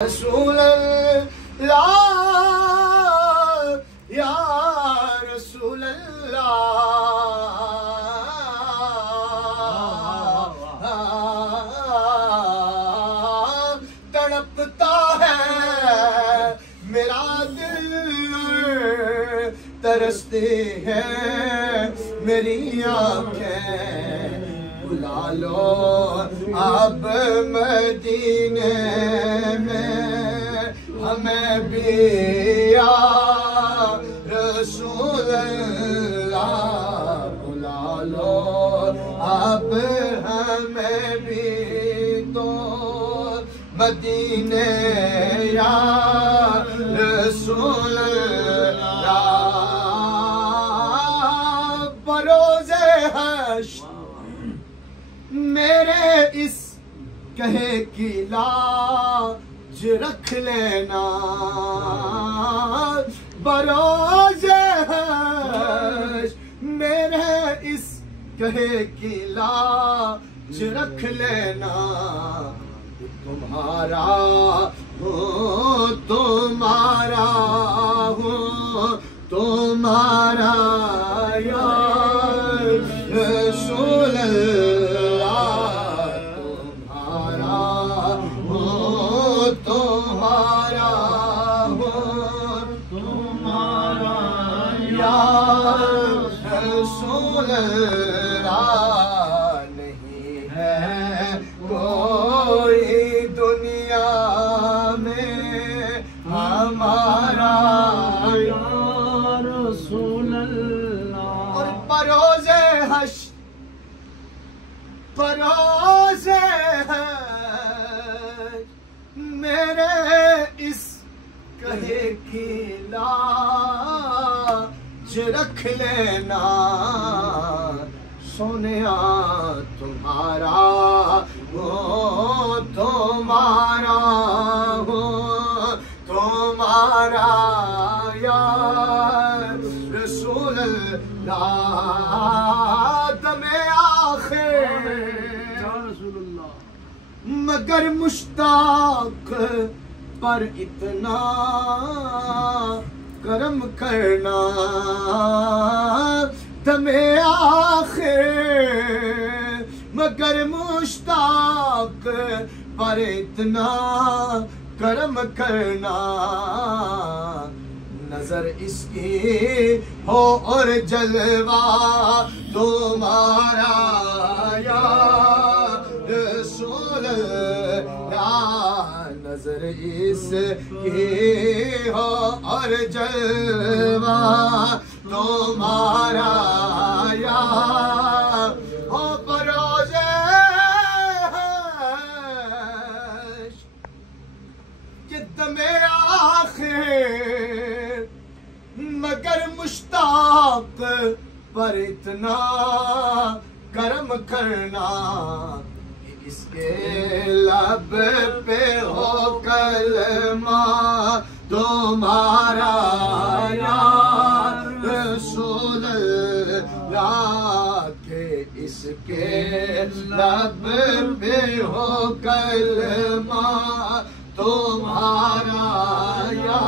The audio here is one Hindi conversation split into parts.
रसूल अल्लाह या रसूल अल्लाह, तड़पता है मेरा दिल, तरसती है मेरी आँखें, बुला लो अब मदीने में हमें भी या रसूल अल्लाह, बुला लो अब हमें भी तो मदीने या रसूल अल्लाह। बरोज़े हश्र मेरे इस कहे की लाज रख लेना, बरोज़े हश्र मेरे इस कहे की लाज रख लेना, तुम्हारा हूँ तुम्हारा हूँ तुम्हारा या रसूल अल्लाह, तुम्हारा हूँ तुम्हारा हूँ तुम्हारा या रसूल अल्लाह। नहीं है कोई दुनिया में हमारा या रसूल अल्लाह। और बरोज़े हश्र बरोज़े हश्र मेरे इस कहे की लाज रख लेना, सोनिया तुम्हारा हो तुम्हारा हो तुम्हारा या रसूल अल्लाह। दमे आखिर मगर मुश्ताक पर इतना करम करना, दमे आखिर मगर मुश्ताक पर इतना करम करना, नजर इसकी हो और जलवा तुम्हारा या रसूल अल्लाह, नजर इसकी हो और जलवा तुम्हारा या हो बरोज़े हश्र कि दमे आखिर मगर मुश्ताक पर इतना करम करना, इसके लब पे हो कलमा तुम्हारा या रसूल अल्लाह, के इसके लब पे हो कलमा तुम्हारा या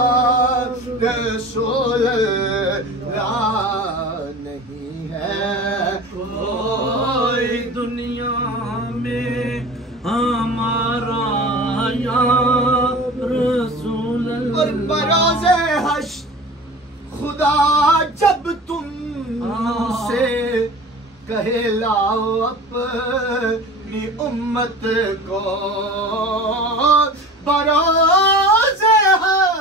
रसूल अल्लाह। नहीं है कोई दुनिया में हमारा या रसूल अल्लाह। और बरोज़े हश्र खुदा जब तुमसे कहे लाओ अपनी उम्मत को, बरोज़े हश्र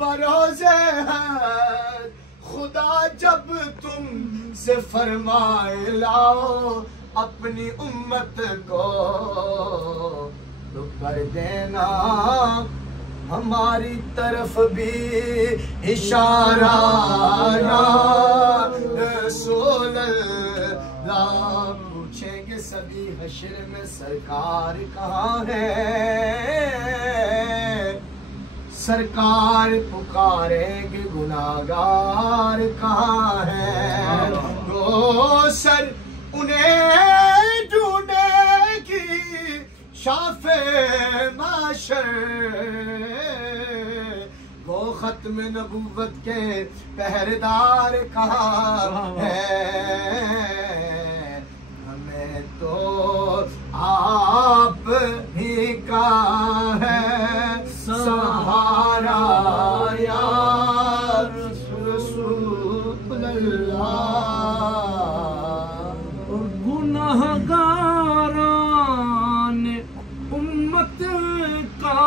बरोज़े हश्र खुदा जब तुमसे फरमाए लाओ अपनी उम्मत को, तो कर देना हमारी तरफ भी इशारा या रसूल अल्लाह। पूछेंगे सभी हश्र में सरकार कहाँ है, सरकार पुकारेंगे गुनाहगार कहाँ है, तो सर उन्हें ढूंढेगी शाफे माशर वो खत्म नबूवत के पहरेदार कहाँ है। हमें तो आप ही का है सहारा या रसूल अल्लाह। गुनहगारान उम्मत का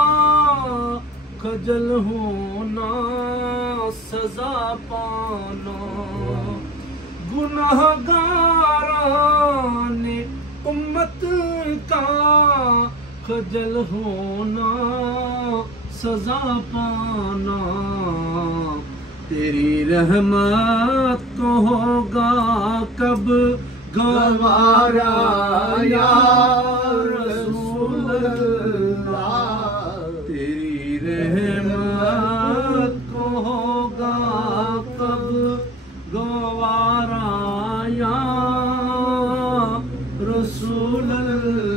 खजल होना सजा पाना। गुनहगारान उम्मत का खजल होना सजा पाना। तेरी रहमत को होगा कब गवारा या रसूल अल्लाह। तेरी रहमत को होगा कब गवारा या रसूल अल्लाह।